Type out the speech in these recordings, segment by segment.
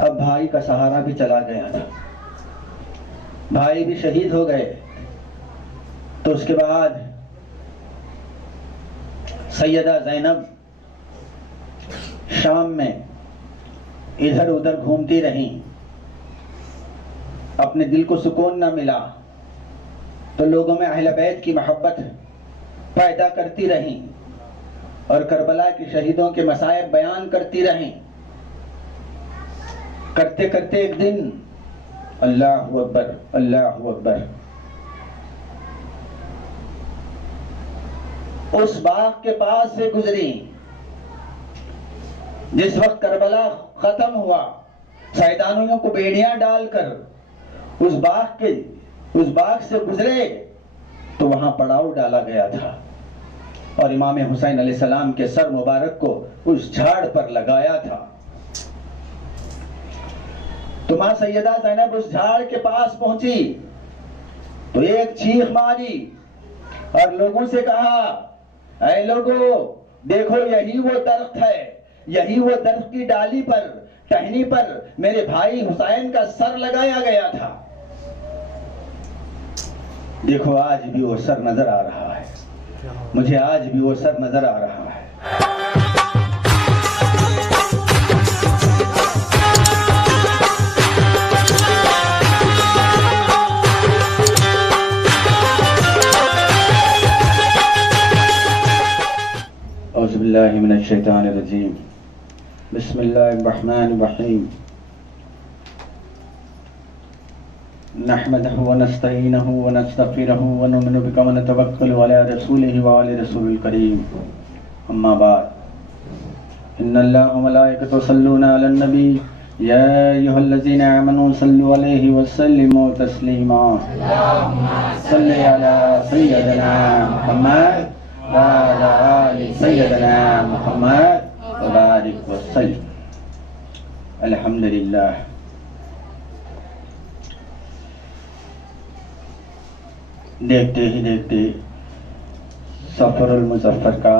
अब भाई का सहारा भी चला गया था, भाई भी शहीद हो गए। तो उसके बाद सैयदा ज़ैनब शाम में इधर उधर घूमती रहीं, अपने दिल को सुकून न मिला तो लोगों में अहले बैत की मोहब्बत पैदा करती रहीं और करबला के शहीदों के मसाइब बयान करती रहीं। करते करते एक दिन अल्लाहु अकबर अल्लाहु अकबर, उस बाग के पास से गुजरी जिस वक्त करबला खत्म हुआ, शैतानियों को बेड़ियां डालकर उस बाग से गुजरे तो वहां पड़ाव डाला गया था और इमाम हुसैन अलैहिस्सलाम के सर मुबारक को उस झाड़ पर लगाया था। तो मां सैयदा ज़ैनब उस झाड़ के पास पहुंची तो एक चीख मारी और लोगों से कहा, ऐ लोगों, देखो यही वो दरख्त है, यही वो दरख्त की डाली पर, टहनी पर मेरे भाई हुसैन का सर लगाया गया था। देखो आज भी वो सर नजर आ रहा है, मुझे आज भी वो सर नजर आ रहा है। औज़ु बिल्लाहि मिनश शैतानिर रजीम, बिस्मिल्लाहिर रहमानिर रहीम, नहमदुहु व नस्तईनुहु व नस्तगफिरुहु व नु'मिनु बिही व नतवक्कलु अला रसूलिहि व अला रसूलिल करीम, अम्मा बाद। इन्नल्लाहा व मलाइकतहु यसल्लूना अलन नबी या अय्युहल्लज़ीना आमनू सल्लु अलैहि व सल्लिमू तस्लीमा। सल्लि अला सय्यिदिना मुहम्मद व अला आलि सय्यिदिना मुहम्मद व बारिक व सल्लिम। अल्हम्दुलिल्लाह। देखते ही देखते सफरुल मुज़फ्फर का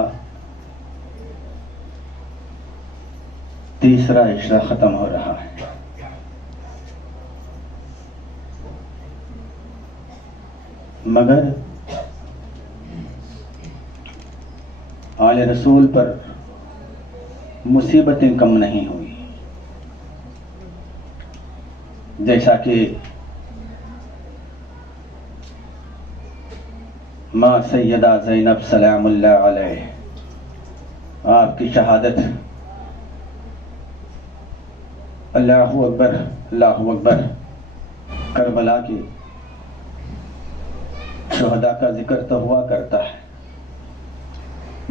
तीसरा इशरा खत्म हो रहा है। मगर आले रसूल पर मुसीबतें कम नहीं हुई। जैसा कि माँ सैयदा ज़ैनब सलामुल्लाह अलैह आपकी शहादत, अल्लाहु अकबर अल्लाहु अकबर, करबला के शुहदा का जिक्र तो हुआ करता है,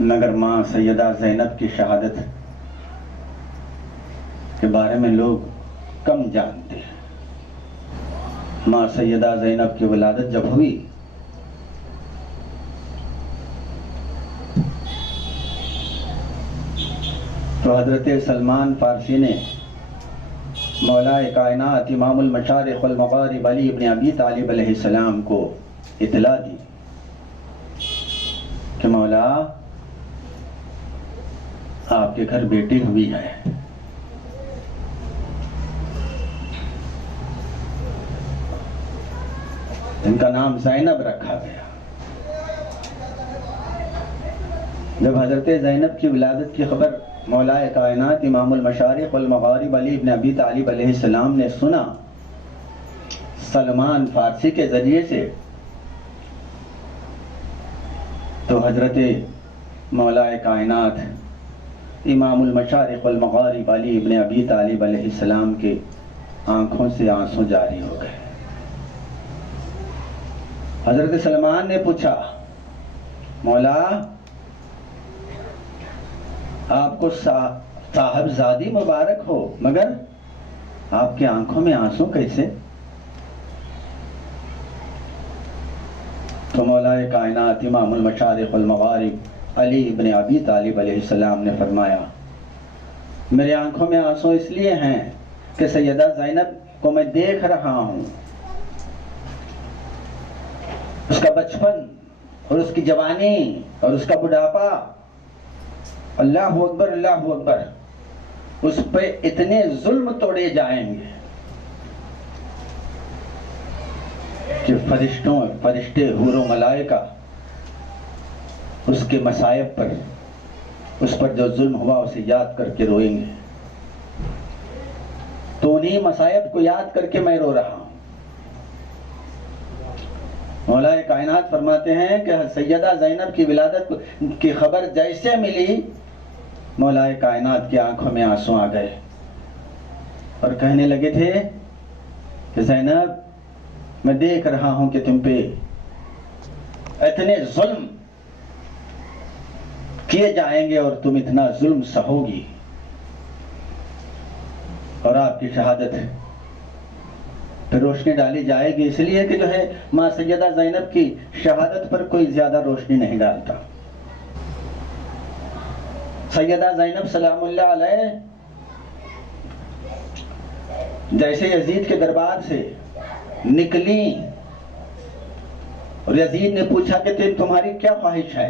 मगर माँ सैयदा ज़ैनब की शहादत के बारे में लोग कम जानते हैं। माँ सैयदा ज़ैनब की विलादत जब हुई तो हज़रत सलमान फ़ारसी ने मौलाए कायनात इमामुल मशारिक़ वल मग़ारिब अली इब्न अबी तालिब अलैहिस्सलाम को इत्तला दी कि मौला, आपके घर बेटी हुई है। इनका नाम ज़ैनब रखा गया। जब हज़रत ज़ैनब की विलादत की खबर मौलाए कायनात इमामुल मशारिक़ वल मग़ारिब अली इब्न अबी तालिब अलैहिस्सलाम ने सुना सलमान फ़ारसी के ज़रिए से, तो हज़रत मौलाए कायनात इमामुल मशारिक़ वल मग़ारिब अली इब्न अबी तालिब अलैहिस्सलाम के आंखों से आंसू जारी हो गए। हज़रत सलमान ने पूछा, मौला, आपको साहबजादी मुबारक हो, मगर आपके आंखों में आंसू कैसे? तो मौलाए कायनात इमामुल मशारिक़ वल मग़ारिब अली इब्न अबी तालिब अलैहिस्सलाम ने फरमाया, मेरे आंखों में आंसू इसलिए हैं कि सैयदा ज़ैनब को मैं देख रहा हूँ, उसका बचपन और उसकी जवानी और उसका बुढ़ापा। अल्लाहु अकबर अल्लाहु अकबर। उस पे इतने जुल्म तोड़े जाएंगे कि फरिश्ते हूरों मलाइका उसके मसायब पर, उस पर जो जुल्म हुआ उसे याद करके रोएंगे। तो उन्हीं मसायब को याद करके मैं रो रहा हूं। मौलाए कायनात फरमाते हैं कि सैयदा ज़ैनब की विलादत की खबर जैसे मिली, मौलाए कायनात की आंखों में आंसू आ गए और कहने लगे थे कि ज़ैनब, मैं देख रहा हूं कि तुम पे इतने जुल्म किए जाएंगे और तुम इतना जुल्म सहोगी, और आपकी शहादत पर रोशनी डाली जाएगी, इसलिए कि जो है मां सैयदा ज़ैनब की शहादत पर कोई ज्यादा रोशनी नहीं डालता। सैयदा ज़ैनब सलामुल्लाह अलैह जैसे यजीद के दरबार से निकली और यजीद ने पूछा कि तुम्हारी क्या ख्वाहिश है,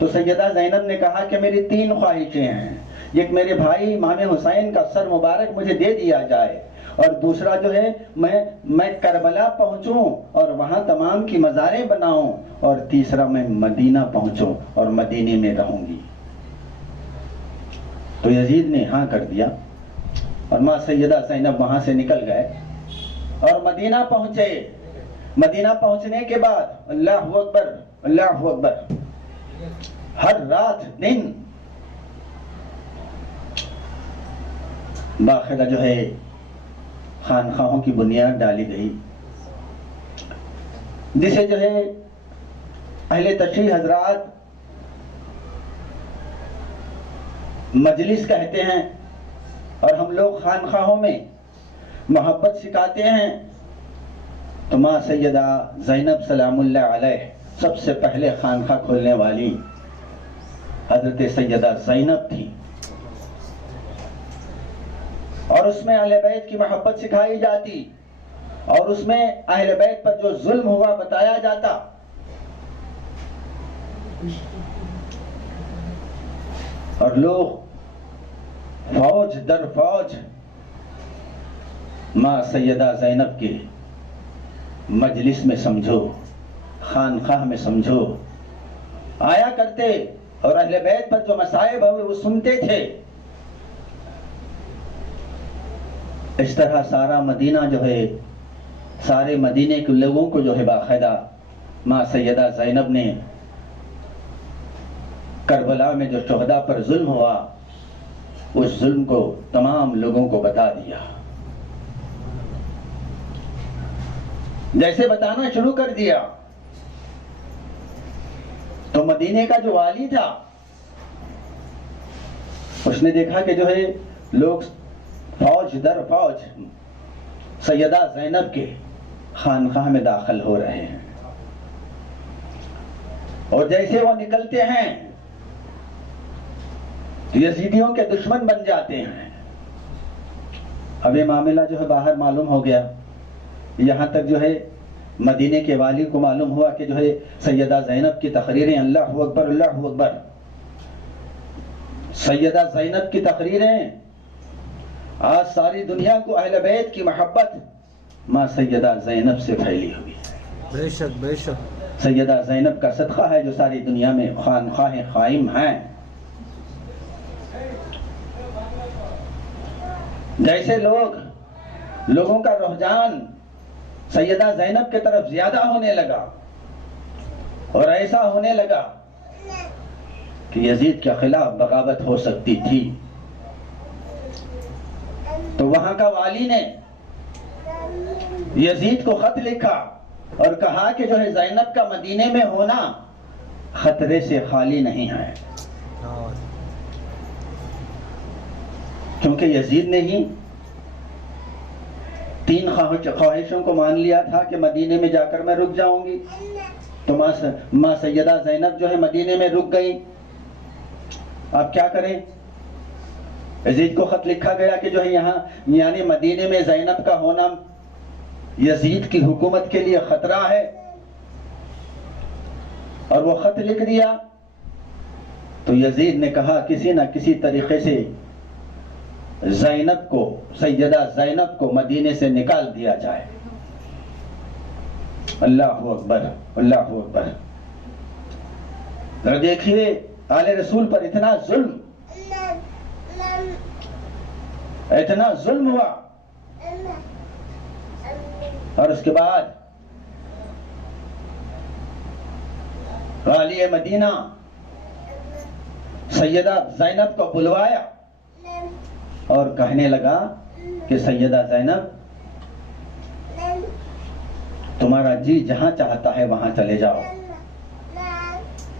तो सैयदा ज़ैनब ने कहा कि मेरी 3 ख्वाहिशें हैं। एक, मेरे भाई इमाम हुसैन का सर मुबारक मुझे दे दिया जाए, और दूसरा जो है मैं करबला पहुंचूं और वहां तमाम की मज़ारें बनाऊं, और तीसरा मैं मदीना पहुंचूं और मदीने में रहूंगी। तो यजीद ने हाँ कर दिया और मां सैयदा ज़ैनब वहां से निकल गए और मदीना पहुंचे। मदीना पहुंचने के बाद अल्लाहु अकबर अल्लाहु अकबर, हर रात दिन बाकायदा जो है खानखाहों की बुनियाद डाली गई, जिसे जो है अहले तशरीह हजरात मजलिस कहते हैं, और हम लोग खानखाहों में मोहब्बत सिखाते हैं। तो मां सैयदा ज़ैनब सलामुल्लाह अलैह सबसे पहले खानखा खोलने वाली हजरत सैयदा ज़ैनब थी, और उसमें अहले बैत की मोहब्बत सिखाई जाती, और उसमें अहले बैत पर जो जुल्म हुआ बताया जाता। और लोग फौज दर फौज मां सैयदा ज़ैनब के मजलिस में समझो, खानखाह में समझो आया करते, और अहले बैत पर जो मसाइब हुए वो सुनते थे। इस तरह सारा मदीना जो है, सारे मदीने के लोगों को जो है बाकायदा मां सैयदा ज़ैनब ने करबला में जो शुहदा पर जुल्म हुआ, उस जुल्म को तमाम लोगों को बता दिया। जैसे बताना शुरू कर दिया तो मदीने का जो वाली था उसने देखा कि जो है लोग फौज दर फौज सैयदा ज़ैनब के खानखाह में दाखिल हो रहे हैं, और जैसे वो निकलते हैं तो यजीदियों के दुश्मन बन जाते हैं। अब ये मामला जो है बाहर मालूम हो गया, यहाँ तक जो है मदीने के वाली को मालूम हुआ कि जो है सैयदा ज़ैनब की तकरीरें, अल्लाहु अकबर अल्लाहु अकबर, सैयदा ज़ैनब की तकरीरें आज सारी दुनिया को अहले बैत की मोहब्बत मां सैयदा ज़ैनब से फैली हुई है। बेशक बेशक सैयदा ज़ैनब का सदका है जो सारी दुनिया में खानखाह कायम हैं। जैसे लोगों का रुझान सैयदा ज़ैनब की तरफ ज्यादा होने लगा, और ऐसा होने लगा कि यजीद के खिलाफ बगावत हो सकती थी, तो वहां का वाली ने यजीद को खत लिखा और कहा कि जो है ज़ैनब का मदीने में होना खतरे से खाली नहीं है, क्योंकि यजीद ने ही 3 ख्वाहिशों को मान लिया था कि मदीने में जाकर मैं रुक जाऊंगी। तो मां सैयदा ज़ैनब जो है मदीने में रुक गई। अब क्या करें? यजीद को खत लिखा गया कि जो है यहाँ यानी मदीने में ज़ैनब का होना यजीद की हुकूमत के लिए खतरा है, और वो खत लिख दिया। तो यजीद ने कहा किसी न किसी तरीके से ज़ैनब को, सैयदा ज़ैनब को मदीने से निकाल दिया जाए। अल्लाहु अकबर, अल्लाहु अकबर। जरा देखिए आले रसूल पर इतना जुल्म हुआ, और उसके बाद वाली मदीना सैयदा ज़ैनब को बुलवाया और कहने लगा कि सैयदा ज़ैनब, तुम्हारा जी जहां चाहता है वहां चले जाओ,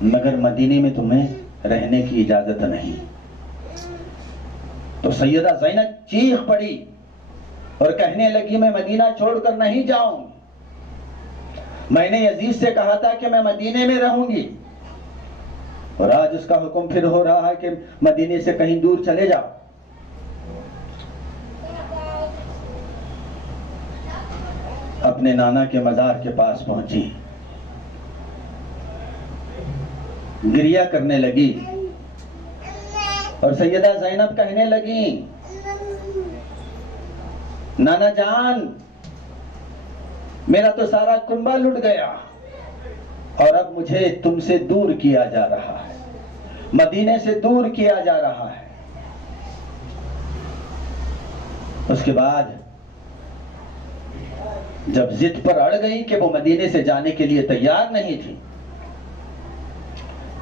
मगर मदीने में तुम्हें रहने की इजाजत नहीं। तो सैयदा ज़ैनब चीख पड़ी और कहने लगी, मैं मदीना छोड़कर नहीं जाऊं। मैंने यजीद से कहा था कि मैं मदीने में रहूंगी, और आज उसका हुक्म फिर हो रहा है कि मदीने से कहीं दूर चले जाओ। अपने नाना के मजार के पास पहुंची, गिरिया करने लगी और सैयदा ज़ैनब कहने लगी, नाना जान, मेरा तो सारा कुंबा लुट गया और अब मुझे तुमसे दूर किया जा रहा है, मदीने से दूर किया जा रहा है। उसके बाद जब जिद पर अड़ गई कि वो मदीने से जाने के लिए तैयार नहीं थी,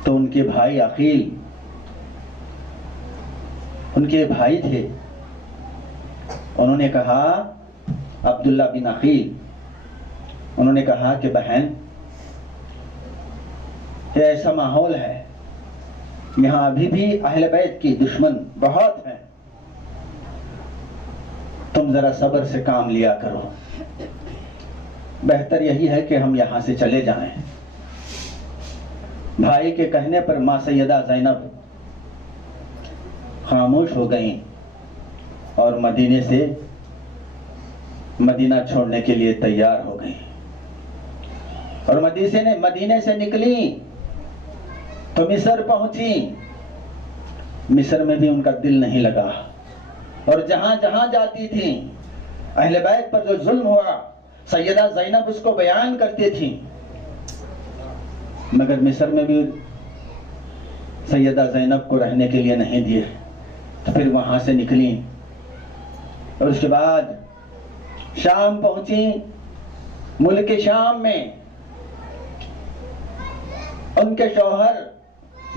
तो उनके भाई अकील, उनके भाई थे, उन्होंने कहा, अब्दुल्ला बिन अकील, उन्होंने कहा कि बहन, ये ऐसा माहौल है, यहाँ अभी भी अहले बैत की दुश्मन बहुत हैं, तुम जरा सब्र से काम लिया करो, बेहतर यही है कि हम यहाँ से चले जाएं। भाई के कहने पर माँ सैयदा ज़ैनब खामोश हो गईं और मदीने से मदीना छोड़ने के लिए तैयार हो गईं। और मदीने से निकली तो मिस्र पहुंची। मिस्र में भी उनका दिल नहीं लगा, और जहां जहां जाती थी अहले बैत पर जो जुल्म हुआ, सैयदा ज़ैनब उसको बयान करती थी, मगर मिस्र में भी सैयदा ज़ैनब को रहने के लिए नहीं दिए। तो फिर वहां से निकली और उसके बाद शाम पहुंची। मुल्क शाम में उनके शौहर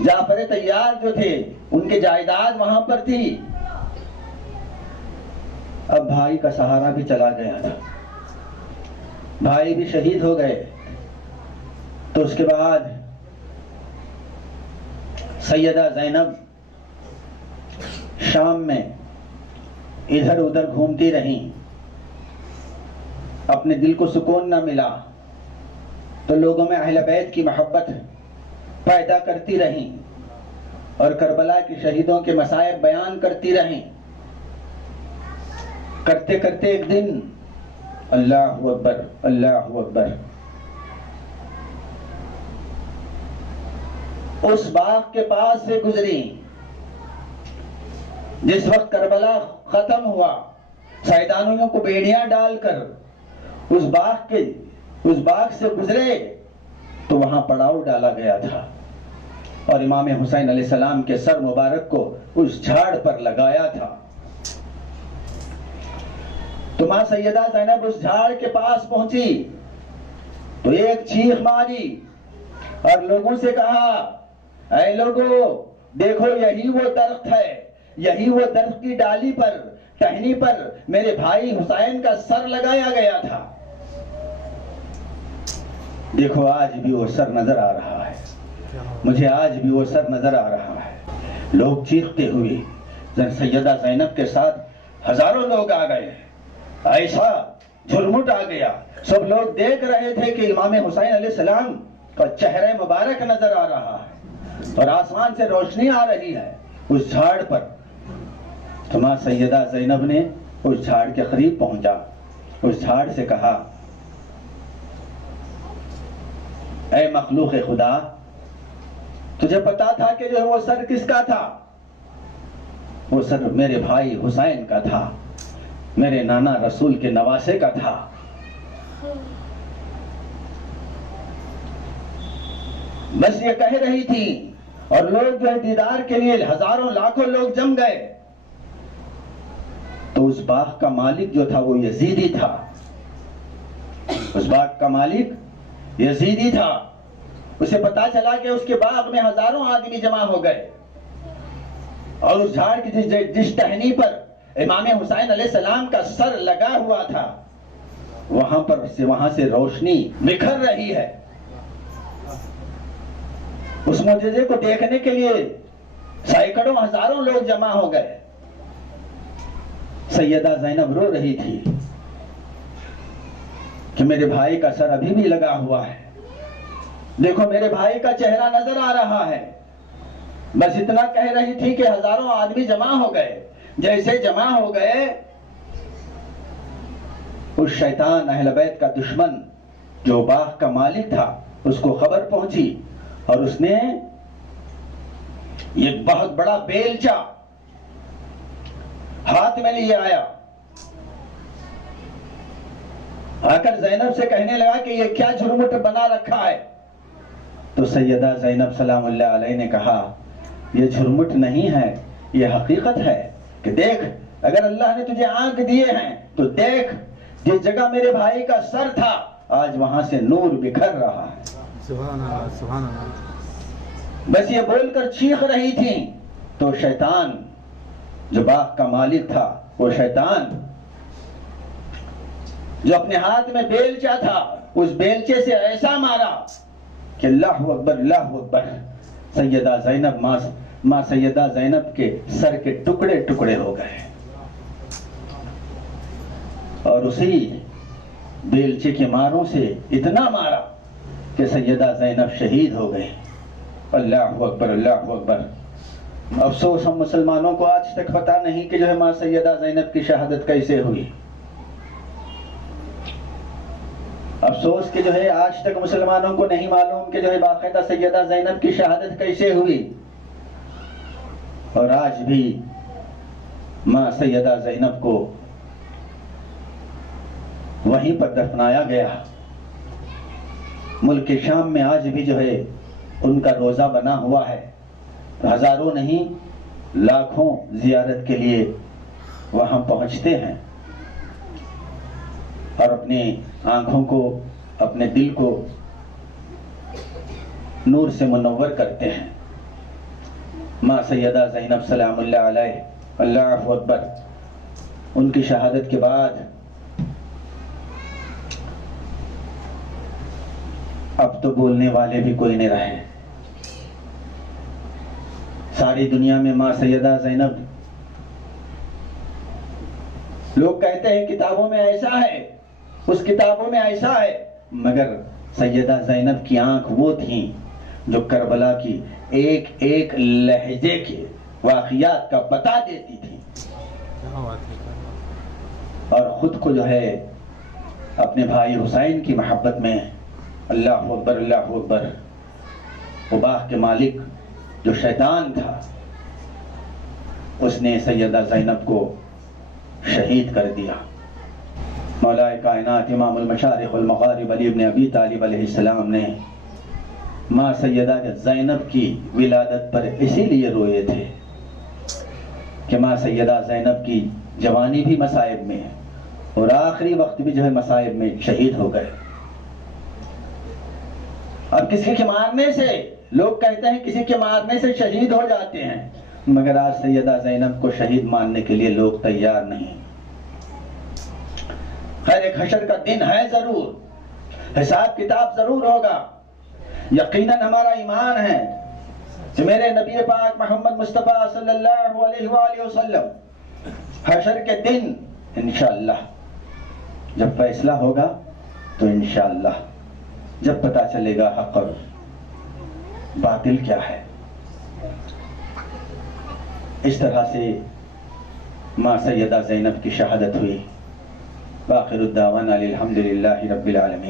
जाफर तैयार जो थे, उनके जायदाद वहां पर थी। अब भाई का सहारा भी चला गया था, भाई भी शहीद हो गए। तो उसके बाद सैयदा ज़ैनब शाम में इधर उधर घूमती रहीं, अपने दिल को सुकून न मिला तो लोगों में अहले बैत की मोहब्बत पैदा करती रहीं और करबला के शहीदों के मसाइब बयान करती रहीं। करते करते एक दिन, अल्लाहु अकबर, अल्लाहु अकबर, उस बाग के पास से गुजरी जिस वक्त करबला खत्म हुआ, शैतानियों को बेड़ियां डालकर उस बाग से गुजरे तो वहां पड़ाव डाला गया था और इमाम हुसैन अलैहिस्सलाम के सर मुबारक को उस झाड़ पर लगाया था। तो मां सैयदा ज़ैनब उस झाड़ के पास पहुंची तो एक चीख मारी और लोगों से कहा, ऐ लोगों, देखो यही वो दरख्त है, यही वो दरख्त की डाली पर, टहनी पर मेरे भाई हुसैन का सर लगाया गया था। देखो आज भी वो सर नजर आ रहा है, मुझे आज भी वो सर नजर आ रहा है। लोग चीखते हुए सैयदा ज़ैनब के साथ हजारों लोग आ गए, ऐसा झुरमुट आ गया। सब लोग देख रहे थे कि इमाम हुसैन अलैहिस्सलाम का चेहरा मुबारक नजर आ रहा है और आसमान से रोशनी आ रही है उस झाड़ पर। तो मां सैयदा ज़ैनब ने उस झाड़ के करीब पहुंचा, उस झाड़ से कहा, ऐ मखलूक खुदा, तुझे पता था कि जो वो सर किसका था? वो सर मेरे भाई हुसैन का था, मेरे नाना रसूल के नवासे का था। बस ये कह रही थी और लोग जो है दीदार के लिए हजारों लाखों लोग जम गए। तो उस बाग का मालिक जो था वो यजीदी था, उस बाग का मालिक यजीदी था। उसे पता चला कि उसके बाग में हजारों आदमी जमा हो गए और उस झाड़ की जिस टहनी पर इमाम हुसैन अलैहिस्सलाम का सर लगा हुआ था वहां से रोशनी बिखर रही है। उस मोजज़े को देखने के लिए सैकड़ों हजारों लोग जमा हो गए। सैयदा ज़ैनब रो रही थी कि मेरे भाई का सर अभी भी लगा हुआ है, देखो मेरे भाई का चेहरा नजर आ रहा है। बस इतना कह रही थी कि हजारों आदमी जमा हो गए। जैसे जमा हो गए, उस शैतान अहले बैत का दुश्मन जो बाग का मालिक था उसको खबर पहुंची और उसने ये बहुत बड़ा बेलचा हाथ में लिए आया। आकर ज़ैनब से कहने लगा कि ये क्या झुरमुट बना रखा है। तो सैयदा ज़ैनब सलामुल्लाह अलैहा ने कहा, ये झुरमुट नहीं है, ये हकीकत है कि देख, अगर अल्लाह ने तुझे आंख दिए हैं तो देख, जिस जगह मेरे भाई का सर था आज वहां से नूर बिखर रहा है। सुभान अल्लाह, सुभान अल्लाह। बस ये बोलकर चीख रही थी तो शैतान जो बाग का मालिक था, वो शैतान जो अपने हाथ में बेलचा था, उस बेलचे से ऐसा मारा कि अल्लाहु अकबर, अल्लाहु अकबर। सैयदा ज़ैनब माँ सैयदा ज़ैनब के सर के टुकड़े टुकड़े हो गए और उसी बेलचे के मारों से इतना मारा कि सैयदा ज़ैनब शहीद हो गए। अल्लाहु अकबर, अल्लाहु अकबर। अफसोस हम मुसलमानों को आज तक पता नहीं कि जो है माँ सैयदा ज़ैनब की शहादत कैसे हुई। अफसोस कि जो है आज तक मुसलमानों को नहीं मालूम कि जो है बाकायदा सैयदा ज़ैनब की शहादत कैसे हुई। और आज भी माँ सैयदा ज़ैनब को वहीं पर दफनाया गया। मुल्क शाम में आज भी जो है उनका रोजा बना हुआ है। हजारों नहीं लाखों जियारत के लिए वहां पहुंचते हैं और अपनी आंखों को, अपने दिल को नूर से मुनव्वर करते हैं। माँ सैयदा ज़ैनब सलामुल्लाह अलैहा, अल्लाहु अकबर, उनकी शहादत के बाद अब तो बोलने वाले भी कोई नहीं रहे। सारी दुनिया में माँ सैयदा ज़ैनब, लोग कहते हैं किताबों में ऐसा है, उस किताबों में ऐसा है, मगर सैयदा ज़ैनब की आंख वो थी जो करबला की एक एक लहजे के वाक़ियात का बता देती थी और खुद को जो है अपने भाई हुसैन की मोहब्बत में, अल्लाहु अकबर, अल्लाहु अकबर, वो बाग के मालिक जो शैतान था उसने सैयदा ज़ैनब को शहीद कर दिया। मौलाए कायनात इमामुल मशारिक़ वल मग़ारिब अली इब्न अबी तालिब अलैहिस्सलाम ने माँ सैयदा ज़ैनब की विलादत पर इसीलिए रोए थे कि माँ सैयदा ज़ैनब की जवानी भी मसाइब में है और आखिरी वक्त भी जो है मसाइब में शहीद हो गए। अब किसी के मारने से, लोग कहते हैं किसी के मारने से शहीद हो जाते हैं, मगर आज सैयदा ज़ैनब को शहीद मानने के लिए लोग तैयार नहीं। खैर, एक हशर का दिन है, जरूर हिसाब किताब जरूर होगा। यकीनन हमारा ईमान है कि मेरे नबी पाक मोहम्मद मुस्तफ़ा सल्लल्लाहु अलैहि वसल्लम हशर के दिन इंशाअल्लाह जब फैसला होगा तो इंशाअल्लाह जब पता चलेगा हक और बातिल क्या है। इस तरह से माँ सैयदा ज़ैनब की शहादत हुई। वाखिरुद्दावाना अल्हम्दुलिल्लाहि रब्बिल आलमीन।